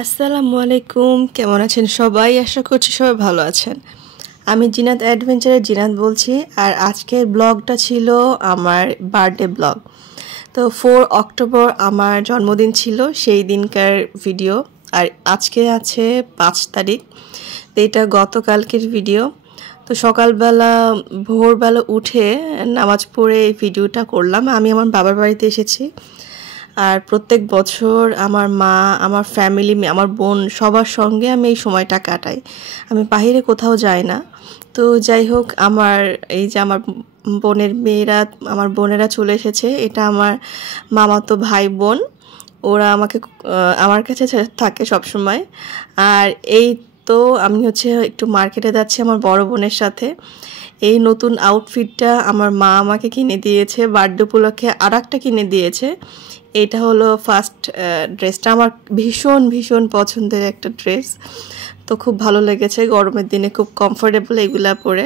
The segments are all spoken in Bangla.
আসসালামু আলাইকুম, কেমন আছেন সবাই? আশা করছি সবাই ভালো আছেন। আমি জিনাত অ্যাডভেঞ্চারের জিনাত বলছি। আর আজকের ব্লগটা ছিল আমার বার্থডে ব্লগ। তো 4 অক্টোবর আমার জন্মদিন ছিল, সেই দিনকার ভিডিও। আর আজকে আছে 5 তারিখ, তো এটা গতকালকের ভিডিও। তো সকালবেলা ভোরবেলা উঠে নামাজ পড়ে এই ভিডিওটা করলাম। আমি আমার বাবার বাড়িতে এসেছি। আর প্রত্যেক বছর আমার মা, আমার ফ্যামিলি, আমার বোন সবার সঙ্গে আমি এই সময়টা কাটাই। আমি বাইরে কোথাও যাই না। তো যাই হোক, আমার এই যে আমার আমার বোনেরা চলে এসেছে। এটা আমার মামাতো ভাই বোন। ওরা আমার কাছে থাকে সব সময়। আর এই তো আমি একটু মার্কেটে যাচ্ছি আমার বড় বোনের সাথে। এই নতুন আউটফিটটা আমার মা আমাকে কিনে দিয়েছে, বার্থডে উপলক্ষে আর একটা কিনে দিয়েছে। এটা হলো ফার্স্ট ড্রেসটা। আমার ভীষণ ভীষণ পছন্দের একটা ড্রেস, তো খুব ভালো লেগেছে। গরমের দিনে খুব কমফোর্টেবল এগুলা পরে।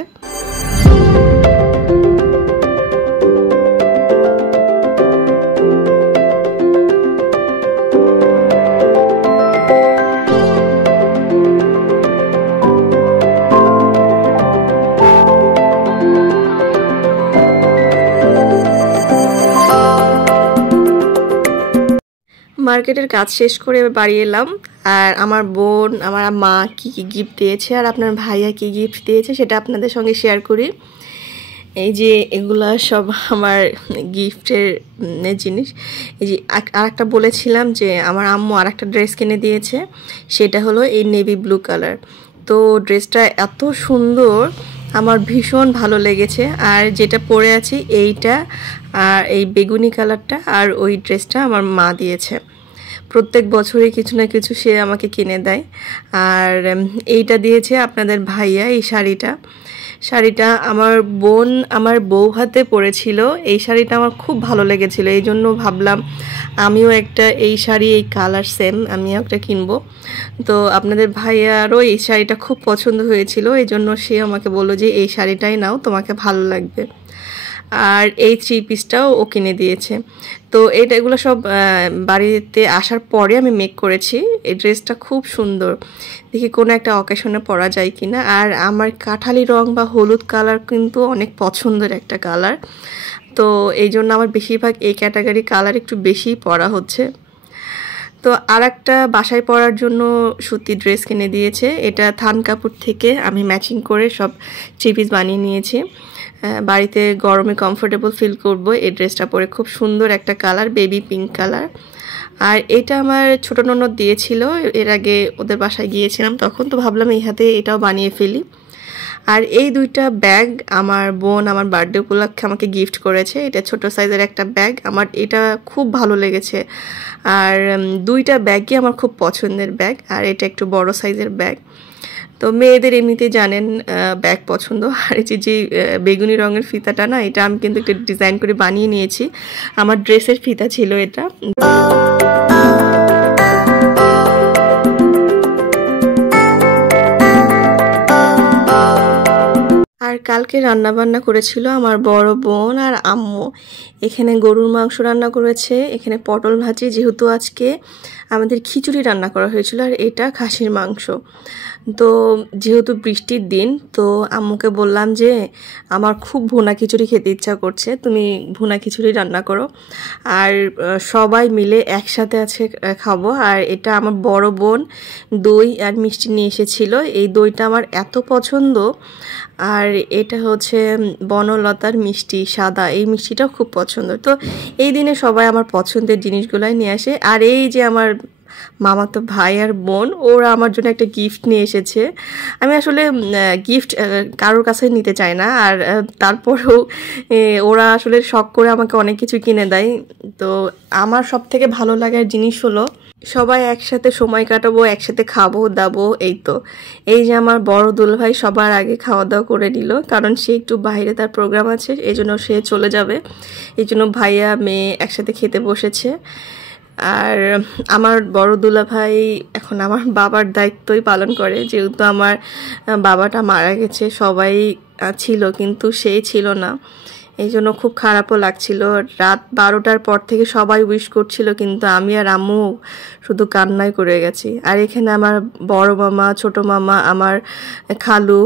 মার্কেটের কাজ শেষ করে বাড়ি এলাম। আর আমার বোন, আমার মা কি কি গিফট দিয়েছে আর আপনার ভাইয়া কি গিফট দিয়েছে সেটা আপনাদের সঙ্গে শেয়ার করি। এই যে এগুলা সব আমার গিফটের জিনিস। এই যে আরেকটা বলেছিলাম যে আমার আম্মু আরেকটা ড্রেস কিনে দিয়েছে, সেটা হলো এই নেভি ব্লু কালার। তো ড্রেসটা এত সুন্দর, আমার ভীষণ ভালো লেগেছে। আর যেটা পরে আছি এইটা, আর এই বেগুনি কালারটা, আর ওই ড্রেসটা আমার মা দিয়েছে। প্রত্যেক বছরই কিছু না কিছু সে আমাকে কিনে দেয়। আর এইটা দিয়েছে আপনাদের ভাইয়া, এই শাড়িটা আমার বোন আমার বউ হাতে পরেছিল। এই শাড়িটা আমার খুব ভালো লেগেছিল, এই জন্য ভাবলাম আমিও একটা এই শাড়ি, এই কালার সেম, আমিও একটা কিনবো। তো আপনাদের ভাইয়ারও এই শাড়িটা খুব পছন্দ হয়েছিল, এই জন্য সে আমাকে বললো যে এই শাড়িটাই নাও, তোমাকে ভালো লাগবে। আর এই 3 পিসটাও ও কিনে দিয়েছে। তো এগুলো সব বাড়িতে আসার পরে আমি মেক করেছি। এই ড্রেসটা খুব সুন্দর, দেখি কোনো একটা অকেশনে পরা যায় কিনা। আর আমার কাঠালি রং বা হলুদ কালার কিন্তু অনেক পছন্দের একটা কালার, তো এই জন্য আমার বেশিরভাগ এই ক্যাটাগরি কালার একটু বেশি পরা হচ্ছে। তো আর একটা বাসায় পরার জন্য সুতি ড্রেস কিনে দিয়েছে। এটা থান কাপড় থেকে আমি ম্যাচিং করে সব 3 পিস বানিয়ে নিয়েছি। বাড়িতে গরমে কমফোর্টেবল ফিল করব এই ড্রেসটা পরে। খুব সুন্দর একটা কালার, বেবি পিঙ্ক কালার। আর এটা আমার ছোট ননদ দিয়েছিল, এর আগে ওদের বাসায় গিয়েছিলাম তখন, তো ভাবলাম এই হাতে এটাও বানিয়ে ফেলি। আর এই 2টা ব্যাগ আমার বোন আমার বার্থডে উপলক্ষে আমাকে গিফট করেছে। এটা ছোট সাইজের একটা ব্যাগ, আমার এটা খুব ভালো লেগেছে। আর 2টা ব্যাগই আমার খুব পছন্দের ব্যাগ। আর এটা একটু বড় সাইজের ব্যাগ। তো মেয়েদের এমনিতে জানেন ব্যাগ পছন্দ। আর এই যে বেগুনি রঙের ফিতাটা না, এটা আমি কিন্তু একটু ডিজাইন করে বানিয়ে নিয়েছি, আমার ড্রেসের ফিতা ছিল এটা। আর কালকে রান্না বান্না করেছিল আমার বড় বোন আর আম্মু। এখানে গরুর মাংস রান্না করেছে, এখানে পটল ভাজি, যেহেতু আজকে আমাদের খিচুড়ি রান্না করা হয়েছিল, আর এটা খাসির মাংস। তো যেহেতু বৃষ্টির দিন, তো আম্মুকে বললাম যে আমার খুব ভুনা খিচুড়ি খেতে ইচ্ছা করছে, তুমি ভুনা খিচুড়ি রান্না করো। আর সবাই মিলে একসাথে আছে খাবো। আর এটা আমার বড় বোন দই আর মিষ্টি নিয়ে এসেছিল। এই দইটা আমার এত পছন্দ। আর এটা হচ্ছে বনলতার মিষ্টি, সাদা, এই মিষ্টিটাও খুব পছন্দ। তো এই দিনে সবাই আমার পছন্দের জিনিসগুলাই নিয়ে আসে। আর এই যে আমার মামাতো ভাই আর বোন, ওরা আমার জন্য একটা গিফট নিয়ে এসেছে। আমি আসলে গিফট কারোর কাছে নিতে চাই না, আর তারপরেও ওরা আসলে শখ করে আমাকে অনেক কিছু কিনে দেয়। তো আমার সব থেকে ভালো লাগার জিনিস হলো সবাই একসাথে সময় কাটাবো, একসাথে খাবো দাবো। এই তো এই যে আমার বড় দুলভাই সবার আগে খাওয়া দাওয়া করে নিল, কারণ সে একটু বাইরে তার প্রোগ্রাম আছে, এই জন্য সে চলে যাবে। এই জন্য ভাইয়া মেয়ে একসাথে খেতে বসেছে। আর আমার বড় দুলাভাই এখন আমার বাবার দায়িত্বই পালন করে, যেহেতু আমার বাবাটা মারা গেছে। সবাই ছিল কিন্তু সেই ছিল না, এই জন্য খুব খারাপও লাগছিল। রাত 12টার পর থেকে সবাই উইশ করছিল, কিন্তু আমি আর আম্মু শুধু কান্নাই করে গেছি। আর এখানে আমার বড় মামা, ছোট মামা, আমার খালু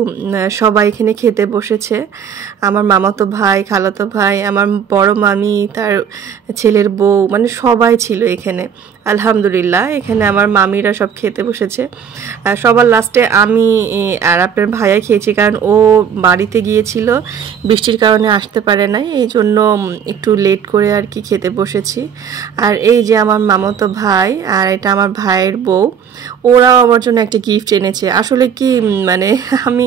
সবাই এখানে খেতে বসেছে। আমার মামাতো ভাই, খালাতো ভাই, আমার বড় মামি, তার ছেলের বউ, মানে সবাই ছিল এখানে। আলহামদুলিল্লাহ এখানে আমার মামিরা সব খেতে বসেছে। সবার লাস্টে আমি আর আপনার ভাইয়া খেয়েছি, কারণ ও বাড়িতে গিয়েছিল, বৃষ্টির কারণে আসতে পারে নাই, এই জন্য একটু লেট করে আর কি খেতে বসেছি। আর এই যে আমার মামাতো ভাই আর এটা আমার ভাইয়ের বউ, ওরাও আমার জন্য একটা গিফট এনেছে। আসলে কি মানে আমি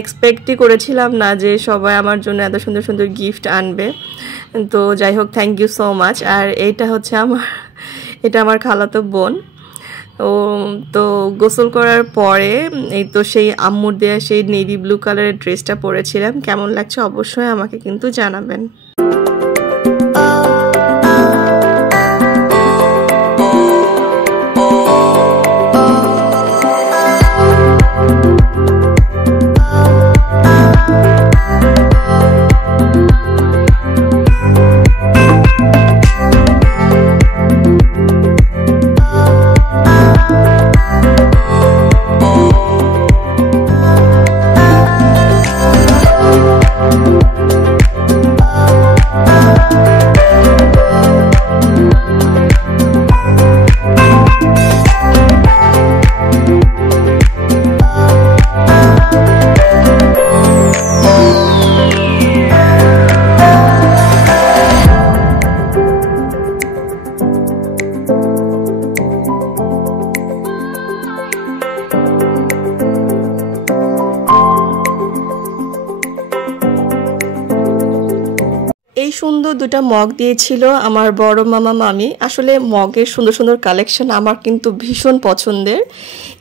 এক্সপেক্টই করেছিলাম না যে সবাই আমার জন্য এত সুন্দর সুন্দর গিফট আনবে। তো যাই হোক, থ্যাংক ইউ সো মাচ। আর এইটা হচ্ছে এটা আমার খালাতো বোন। ও তো গোসল করার পরে এই তো সেই আম্মুর দেয়া সেই নেভি ব্লু কালারের ড্রেসটা পরেছিলাম। কেমন লাগছে অবশ্যই আমাকে কিন্তু জানাবেন। এই সুন্দর দুটা মগ দিয়েছিল আমার বড় মামা মামি। আসলে মগের সুন্দর সুন্দর কালেকশন আমার কিন্তু ভীষণ পছন্দের,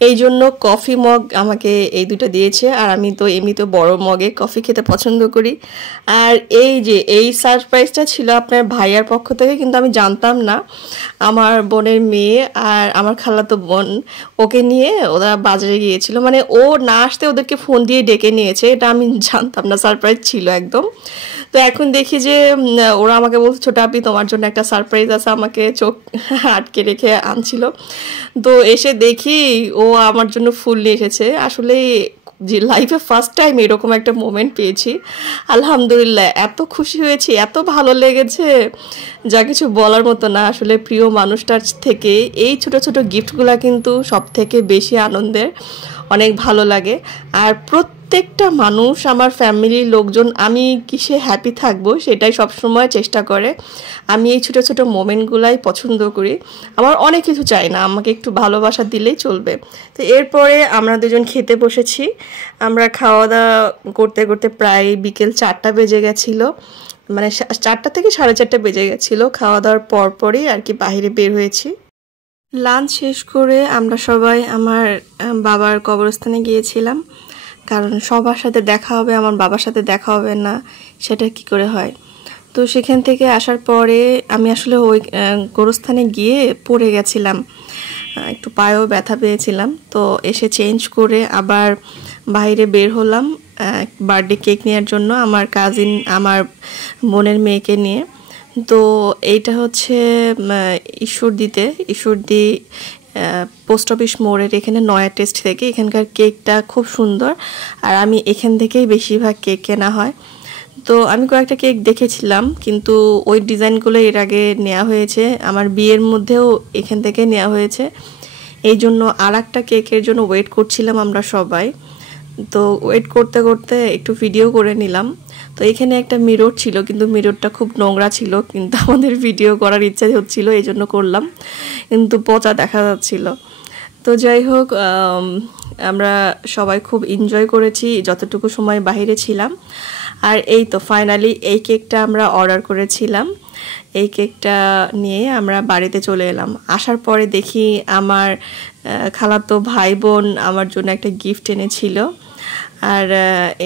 এই জন্য কফি মগ আমাকে এই দুটো দিয়েছে। আর আমি তো এমনিতে বড় মগে কফি খেতে পছন্দ করি। আর এই যে এই সারপ্রাইজটা ছিল আপনার ভাইয়ার পক্ষ থেকে, কিন্তু আমি জানতাম না। আমার বোনের মেয়ে আর আমার খালাতো বোন ওকে নিয়ে ওরা বাজারে গিয়েছিল, মানে ও না আসতে ওদেরকে ফোন দিয়ে ডেকে নিয়েছে, এটা আমি জানতাম না, সারপ্রাইজ ছিল একদম। তো এখন দেখি যে ওরা আমাকে বলছে ছোট আপি তোমার জন্য একটা সারপ্রাইজ আছে, আমাকে চোখ আটকে রেখে আনছিল। তো এসে দেখি ও আমার জন্য ফুল নিয়ে এসেছে। আসলে যে লাইফে ফার্স্ট টাইম এরকম একটা মোমেন্ট পেয়েছি, আলহামদুলিল্লাহ এত খুশি হয়েছি, এত ভালো লেগেছে যা কিছু বলার মতো না। আসলে প্রিয় মানুষটার থেকে এই ছোট ছোট গিফটগুলো কিন্তু সব থেকে বেশি আনন্দের, অনেক ভালো লাগে। আর প্রত্যেকটা মানুষ, আমার ফ্যামিলির লোকজন আমি কিসে হ্যাপি থাকবো সেটাই সবসময় চেষ্টা করে। আমি এই ছোটো ছোটো মোমেন্টগুলাই পছন্দ করি। আমার অনেক কিছু চাই না, আমাকে একটু ভালোবাসা দিলেই চলবে। তো এরপরে আমরা দুজন খেতে বসেছি। আমরা খাওয়া দাওয়া করতে করতে প্রায় বিকেল 4টা বেজে গেছিলো, মানে 4টা থেকে 4:30 বেজে গেছিলো। খাওয়া দাওয়ার পরপরই আর কি বাইরে বের হয়েছি। লাঞ্চ শেষ করে আমরা সবাই আমার বাবার কবরস্থানে গিয়েছিলাম, কারণ সবার সাথে দেখা হবে, আমার বাবার সাথে দেখা হবে না সেটা কি করে হয়। তো সেখান থেকে আসার পরে আমি আসলে ওই গোরস্থানে গিয়ে পড়ে গেছিলাম, একটু পায়েও ব্যথা পেয়েছিলাম। তো এসে চেঞ্জ করে আবার বাইরে বের হলাম বার্থডে কেক নেওয়ার জন্য, আমার কাজিন, আমার বোনের মেয়েকে নিয়ে। তো এইটা হচ্ছে ঈশ্বরদী পোস্ট অফিস মোড়ের এখানে নয়া টেস্ট থেকে। এখানকার কেকটা খুব সুন্দর, আর আমি এখান থেকেই বেশিরভাগ কেক কেনা হয়। তো আমি কয়েকটা কেক দেখেছিলাম, কিন্তু ওই ডিজাইনগুলো এর আগে নেওয়া হয়েছে, আমার বিয়ের মধ্যেও এখান থেকে নেওয়া হয়েছে। এই জন্য আর একটা কেকের জন্য ওয়েট করছিলাম আমরা সবাই। তো ওয়েট করতে করতে একটু ভিডিও করে নিলাম। তো এখানে একটা মিরর ছিল, কিন্তু মিররটা খুব নোংরা ছিল, কিন্তু আমাদের ভিডিও করার ইচ্ছা হচ্ছিল এই জন্য করলাম, কিন্তু পচা দেখা যাচ্ছিল। তো যাই হোক, আমরা সবাই খুব এনজয় করেছি যতটুকু সময় বাইরে ছিলাম। আর এই তো ফাইনালি এই কেকটা আমরা অর্ডার করেছিলাম, এই কেকটা নিয়ে আমরা বাড়িতে চলে এলাম। আসার পরে দেখি আমার খালাতো ভাই বোন আমার জন্য একটা গিফট এনেছিল। আর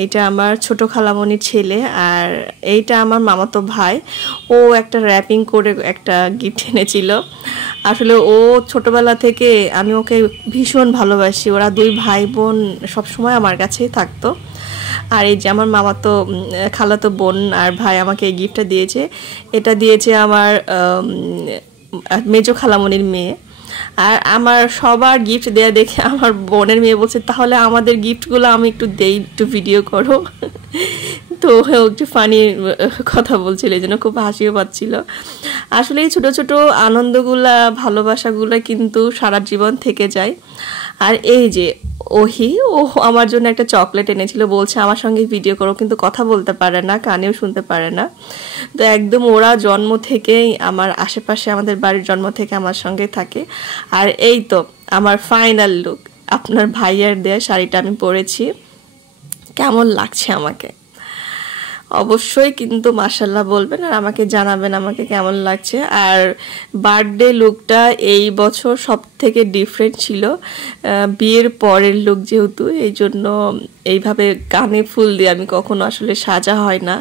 এইটা আমার ছোট খালামণির ছেলে, আর এইটা আমার মামাতো ভাই। ও একটা র্যাপিং করে একটা গিফট এনেছিল। আসলে ও ছোটবেলা থেকে আমি ওকে ভীষণ ভালোবাসি। ওরা দুই ভাই বোন সবসময় আমার কাছেই থাকতো। আর এই যে আমার মামাতো খালাতো বোন আর ভাই আমাকে এই গিফটটা দিয়েছে। এটা দিয়েছে আমার মেজো খালামণির মেয়ে। আর আমার সবার গিফট দেয়া দেখে আমার বোনের মেয়ে বলছে, তাহলে আমাদের গিফটগুলো আমি একটু দেই, একটু ভিডিও করো। তো একটু ফানি কথা বলছিল, এই জন্য খুব হাসিও পাচ্ছিল। আসলে এই ছোটো ছোটো আনন্দগুলা, ভালোবাসাগুলো কিন্তু সারা জীবন থেকে যায়। আর এই যে ওহি, ও আমার জন্য একটা চকলেট এনেছিল, বলছে আমার সঙ্গে ভিডিও করো, কিন্তু কথা বলতে পারে না, কানেও শুনতে পারে না। তো একদম ওরা জন্ম থেকেই আমার আশেপাশে, আমাদের বাড়ির জন্ম থেকে আমার সঙ্গে থাকে। আর এই তো আমার ফাইনাল লুক, আপনার ভাইয়ার দেয়া শাড়িটা আমি পরেছি। কেমন লাগছে আমাকে অবশ্যই কিন্তু মাশাআল্লাহ বলবেন, আর আমাকে জানাবেন আমাকে কেমন লাগছে। আর বার্থডে লুকটা এই বছর সব থেকে ডিফারেন্ট ছিল, বিয়ের পরের লুক যেহেতু, এই জন্য এইভাবে কানে ফুল দিয়ে আমি কখনো আসলে সাজা হয় না।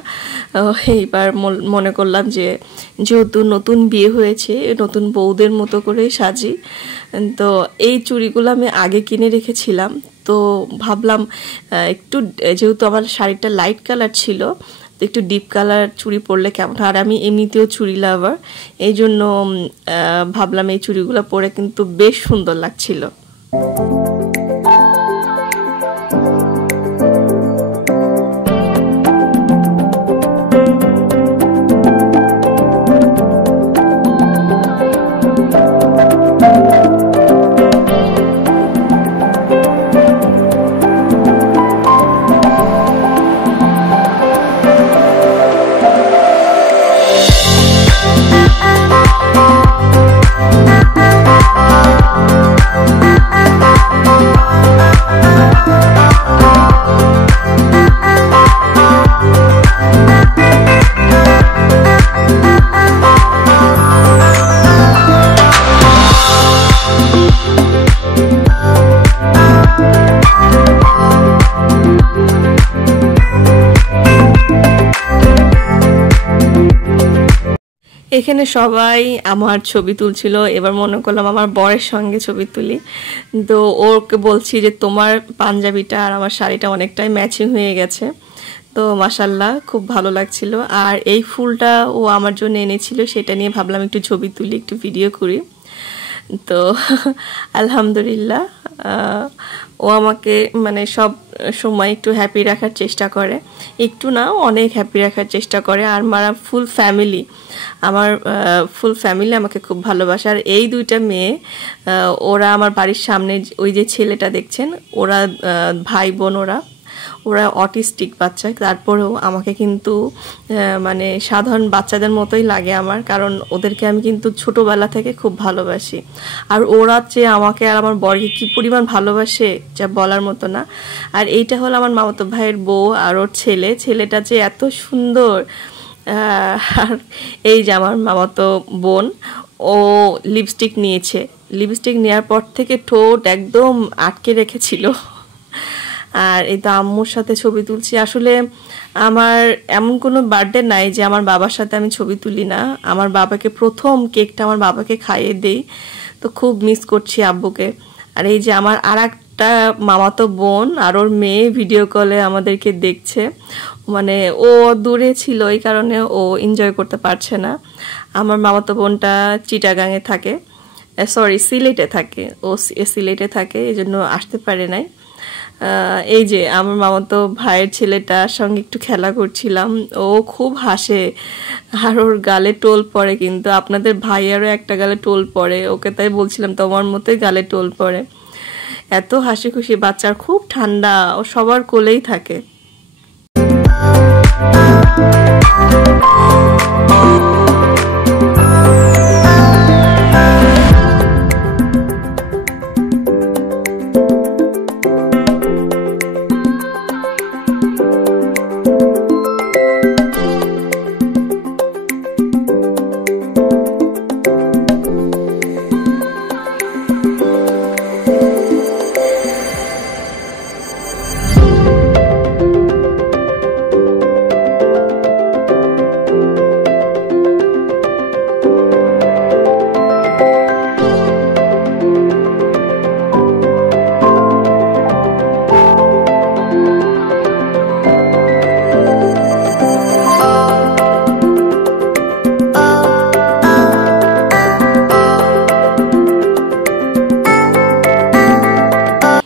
এইবার মনে করলাম যে যেহেতু নতুন বিয়ে হয়েছে, নতুন বউদের মতো করে সাজি। তো এই চুড়িগুলো আমি আগে কিনে রেখেছিলাম, তো ভাবলাম একটু, যেহেতু আমার শাড়িটা লাইট কালার ছিল, তো একটু ডিপ কালার চুড়ি পরলে কেমন। আর আমি এমনিতেও চুড়ি লাভার, এই জন্য ভাবলাম এই চুড়িগুলো পরে কিন্তু বেশ সুন্দর লাগছিল। এখানে সবাই আমার ছবি তুলছিল, এবার মনে করলাম আমার বরের সঙ্গে ছবি তুলি। তো ওকে বলছি যে তোমার পাঞ্জাবিটা আর আমার শাড়িটা অনেকটাই ম্যাচিং হয়ে গেছে। তো মাশাআল্লাহ খুব ভালো লাগছিল। আর এই ফুলটা ও আমার জন্য এনেছিল, সেটা নিয়ে ভাবলাম একটু ছবি তুলি, একটু ভিডিও করি। তো আলহামদুলিল্লাহ ও আমাকে মানে সব সময় একটু হ্যাপি রাখার চেষ্টা করে, একটু না অনেক হ্যাপি রাখার চেষ্টা করে। আর আমার ফুল ফ্যামিলি আমাকে খুব ভালোবাসে। আর এই দুইটা মেয়ে, ওরা আমার বাড়ির সামনে, ওই যে ছেলেটা দেখছেন, ওরা ভাই বোন, ওরা অটিস্টিক বাচ্চা। তারপরেও আমাকে কিন্তু মানে সাধারণ বাচ্চাদের মতোই লাগে আমার, কারণ ওদেরকে আমি কিন্তু ছোটোবেলা থেকে খুব ভালোবাসি। আর ওরা যে আমাকে আর আমার বরকে কি পরিমাণ ভালোবাসে যা বলার মতো না। আর এইটা হলো আমার মামাতো ভাইয়ের বউ আর ওর ছেলেটা যে এত সুন্দর। আর এই যে আমার মামাতো বোন, ও লিপস্টিক নিয়েছে, লিপস্টিক নেওয়ার পর থেকে ঠোঁট একদম আটকে রেখেছিল। আর এই তো আম্মুর সাথে ছবি তুলছি। আসলে আমার এমন কোনো বার্থডে নাই যে আমার বাবার সাথে আমি ছবি তুলি না। আমার বাবাকে প্রথম কেকটা আমার বাবাকে খাইয়ে দেই, তো খুব মিস করছি আব্বুকে। আর এই যে আমার আরেকটা মামাতো বোন আর ওর মেয়ে ভিডিও কলে আমাদেরকে দেখছে, মানে ও দূরে ছিল এই কারণে ও এনজয় করতে পারছে না। আমার মামাতো বোনটা চিটাগাঙে থাকে, সিলেটে থাকে, ও সিলেটে থাকে, এই জন্য আসতে পারে নাই। এই যে আমার মামাতো ভাইয়ের ছেলেটার সঙ্গে একটু খেলা করছিলাম, ও খুব হাসে আর ওর গালে টোল পড়ে। কিন্তু আপনাদের ভাইয়ারও একটা গালে টোল পড়ে, ওকে তাই বলছিলাম তোমার মতোই গালে টোল পড়ে। এত হাসি খুশি বাচ্চার, খুব ঠান্ডা, ও সবার কোলেই থাকে।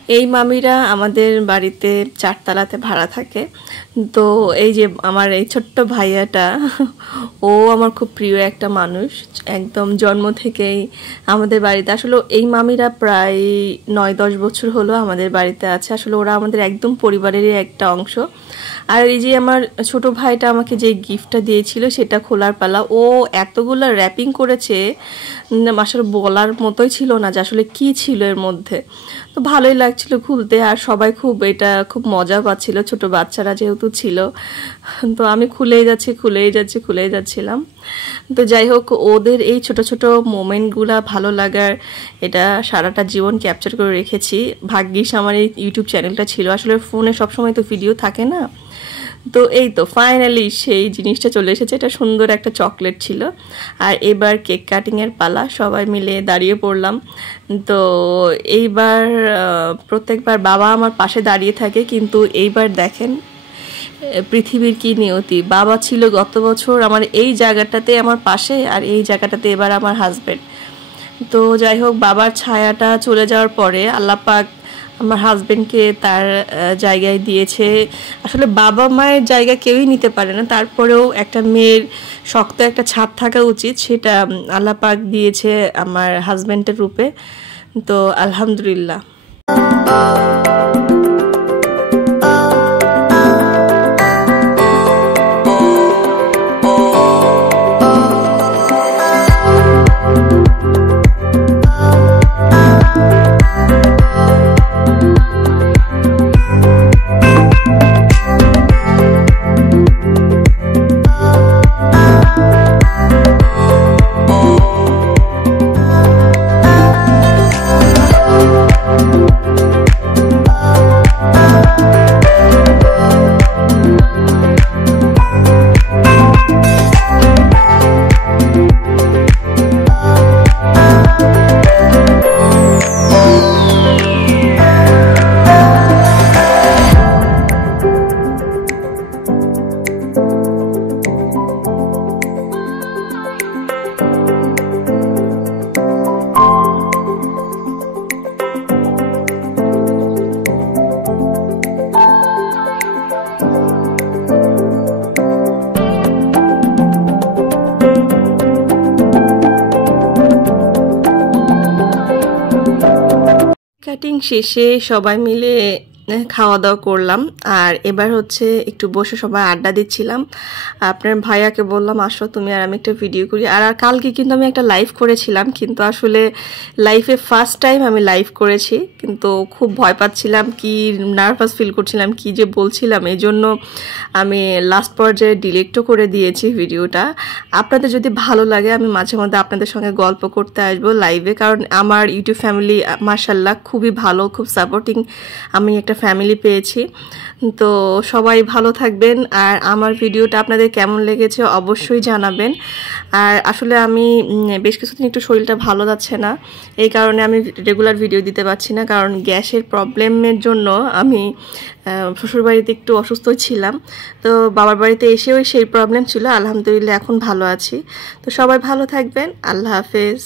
এই মামিরা আমাদের বাড়িতে 4 তলাতে ভাড়া থাকে। তো এই যে আমার এই ছোট্ট ভাইয়াটা, ও আমার খুব প্রিয় একটা মানুষ, একদম জন্ম থেকেই আমাদের বাড়িতে। আসলে এই মামিরা প্রায় 9-10 বছর হলো আমাদের বাড়িতে আছে। আসলে ওরা আমাদের একদম পরিবারেরই একটা অংশ। আর এই যে আমার ছোট ভাইটা আমাকে যে গিফটটা দিয়েছিল সেটা খোলার পালা। ও এতগুলো র্যাপিং করেছে, আসলে বলার মতোই ছিল না যে আসলে কি ছিল এর মধ্যে। তো ভালোই লাগছিল খুলতে, আর সবাই খুব মজা পাচ্ছিল, ছোট বাচ্চারা যেহেতু ছিল। তো আমি খুলেই যাচ্ছিলাম। তো যাই হোক, ওদের এই ছোট ছোট মোমেন্টগুলা ভালো লাগার, এটা সারাটা জীবন ক্যাপচার করে রেখেছি। ভাগ্যিস আমার এই ইউটিউব চ্যানেলটা ছিল, আসলে ফোনে সবসময় তো ভিডিও থাকে না। তো এই তো ফাইনালি সেই জিনিসটা চলে এসেছে। এটা সুন্দর একটা চকলেট ছিল। আর এবার কেক কাটিংয়ের পালা, সবাই মিলে দাঁড়িয়ে পড়লাম। তো এইবার প্রত্যেকবার বাবা আমার পাশে দাঁড়িয়ে থাকে, কিন্তু এইবার দেখেন পৃথিবীর কি নিয়তি। বাবা ছিল গত বছর আমার এই জায়গাটাতে আমার পাশে, আর এই জায়গাটাতে এবার আমার হাজবেন্ড। তো যাই হোক, বাবার ছায়াটা চলে যাওয়ার পরে আল্লাহ পাক আমার হাজবেন্ডকে তার জায়গায় দিয়েছে। আসলে বাবা মায়ের জায়গা কেউই নিতে পারে না, তারপরেও একটা মেয়ের শক্ত একটা ছাদ থাকা উচিত, সেটা আল্লাহ পাক দিয়েছে আমার হাজবেন্ডের রূপে। তো আলহামদুলিল্লাহ। কাটিং শেষে সবাই মিলে খাওয়া দাওয়া করলাম, আর এবার হচ্ছে একটু বসে সবাই আড্ডা দিচ্ছিলাম। আপনার ভাইয়াকে বললাম, আসো তুমি আর আমি একটা ভিডিও করি। আর কালকে কিন্তু আমি একটা লাইভ করেছিলাম, কিন্তু আসলে লাইফে ফার্স্ট টাইম আমি লাইভ করেছি, কিন্তু খুব ভয় পাচ্ছিলাম, কি নার্ভাস ফিল করছিলাম, কি যে বলছিলাম, এই জন্য আমি লাস্ট পর্যায়ে ডিলিটও করে দিয়েছি ভিডিওটা। আপনাদের যদি ভালো লাগে, আমি মাঝে মধ্যে আপনাদের সঙ্গে গল্প করতে আসবো লাইভে, কারণ আমার ইউটিউব ফ্যামিলি মাশাআল্লাহ খুবই ভালো, খুব সাপোর্টিং আমি একটা ফ্যামিলি পেয়েছি। তো সবাই ভালো থাকবেন, আর আমার ভিডিওটা আপনাদের কেমন লেগেছে অবশ্যই জানাবেন। আর আসলে আমি বেশ কিছুদিন একটু শরীরটা ভালো যাচ্ছে না, এই কারণে আমি রেগুলার ভিডিও দিতে পারছি না, কারণ গ্যাসের প্রবলেমের জন্য আমি শ্বশুরবাড়িতে একটু অসুস্থ ছিলাম। তো বাবার বাড়িতে এসেও সেই প্রবলেম ছিল, আলহামদুলিল্লাহ এখন ভালো আছি। তো সবাই ভালো থাকবেন, আল্লাহ হাফেজ।